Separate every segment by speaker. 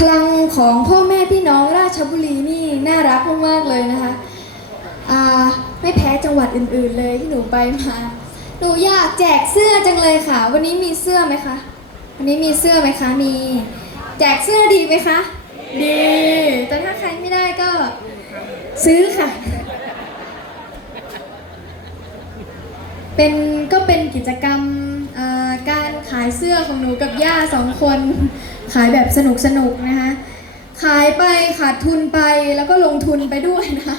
Speaker 1: พลังของพ่อแม่พี่น้องราชบุรีนี่น่ารักมากๆเลยนะคะไม่แพ้จังหวัดอื่น ๆ เลยที่หนูไปมาหนูอยากแจกเสื้อจังเลยค่ะ วันนี้มีเสื้อไหมคะวันนี้มีเสื้อไหมคะมีแจกเสื้อดีไหมคะดีแต่ถ้าใครไม่ได้ก็ซื้อค่ะ เป็นก็เป็นกิจกรรมการขายเสื้อของหนูกับย่าสองคน ขายแบบสนุกสนุกๆนะคะขายไปขาดทุนไปแล้วก็ลงทุนไปด้วยนะคะ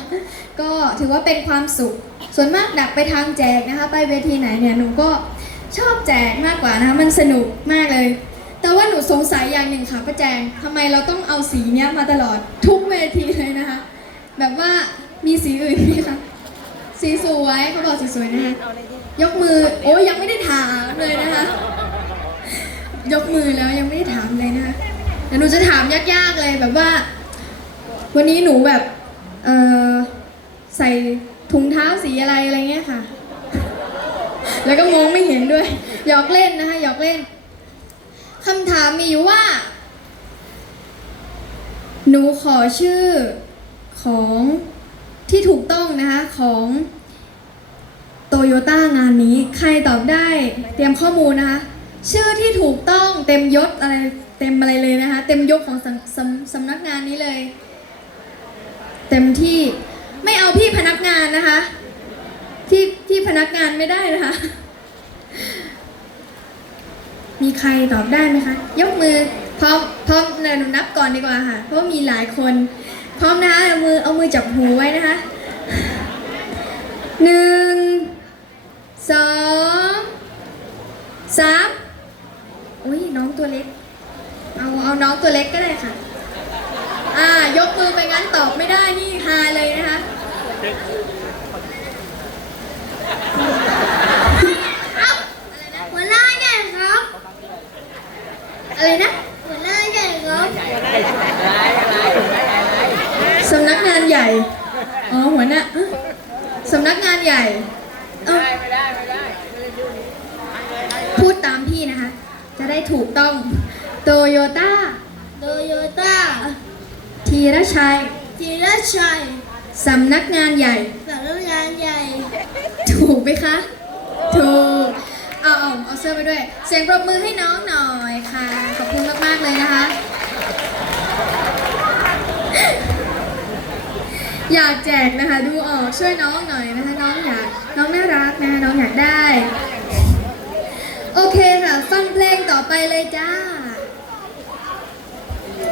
Speaker 1: ก็ถือว่าเป็นความสุข ส่วนมากดักไปทางแจกนะคะ ไปเวทีไหนเนี่ยหนูก็ชอบแจกมากกว่านะคะมันสนุกมากเลย แต่ว่าหนูสงสัยอย่างหนึ่งค่ะป้าแจงทำไมเราต้องเอาสีเนี้ยมาตลอดทุกเวทีเลยนะคะ แบบว่ามีสีอื่นไหมคะสีสวยเขาบอกสีสวยนะคะยกมือโอ้ยยังไม่ได้ถาม ยกมือแล้วยังไม่ได้ถามเลยนะคะเดี๋ยวหนูจะถามยากๆเลยแบบว่า วันนี้หนูแบบเออใส่ถุงเท้าสีอะไรอะไรเงี้ยค่ะ แล้วก็มองไม่เห็นด้วยหยอกเล่นนะคะหยอกเล่นคำถามมีอยู่ว่า หนูขอชื่อของที่ถูกต้องนะคะของโตโยต้างานนี้ ใครตอบได้เตรียมข้อมูลนะคะ ชื่อที่ถูกต้องเต็มยศอะไรเต็มอะไรเลยนะคะ เต็มยศของสำสำสำนักงานนี้เลย เต็มที่ไม่เอาพี่พนักงานนะคะพี่พี่พนักงานไม่ได้นะคะ มีใครตอบได้ไหมคะ ยกมือพร้อมพร้อมเดี๋ยวหนูนับก่อนดีกว่าค่ะ เพราะมีหลายคน พร้อมนะคะเอามือเอามือจับหูไว้นะคะหนึ่งสองสามอุ้ยน้องตัวเล็ก เอาเอาน้องตัวเล็กก็ได้ค่ะ อ่ายกมือไปงั้นตอบไม่ได้นี่ฮาเลยนะคะ
Speaker 2: หัวหน้าใหญ่ครับ
Speaker 1: อะไรนะ
Speaker 2: หัวหน้าใหญ่ครับ
Speaker 1: สำนักงานใหญ่ อ๋อหัวหน้าเอ้าสำนักงานใหญ่ เอ้าพูดตามพี่นะคะ จะได้ถูกต้อง โตโยต้า
Speaker 2: โตโยต้า
Speaker 1: ทีรชัย
Speaker 2: จิรชัย
Speaker 1: สำนักงานใหญ่
Speaker 2: สำนักงานใหญ่
Speaker 1: ถูกไหมคะ ถูก เอาเอาเอาเสื้อไปด้วย เสียงปรบมือให้น้องหน่อยค่ะ ขอบคุณมาก ๆ เลยนะคะ อยากแจกนะคะ ดูออกช่วยน้องหน่อยนะคะ น้องอยาก น้องน่ารักนะคะน้องอยากได้ โอเคค่ะ ฟังเพลงต่อไปเลยจ้า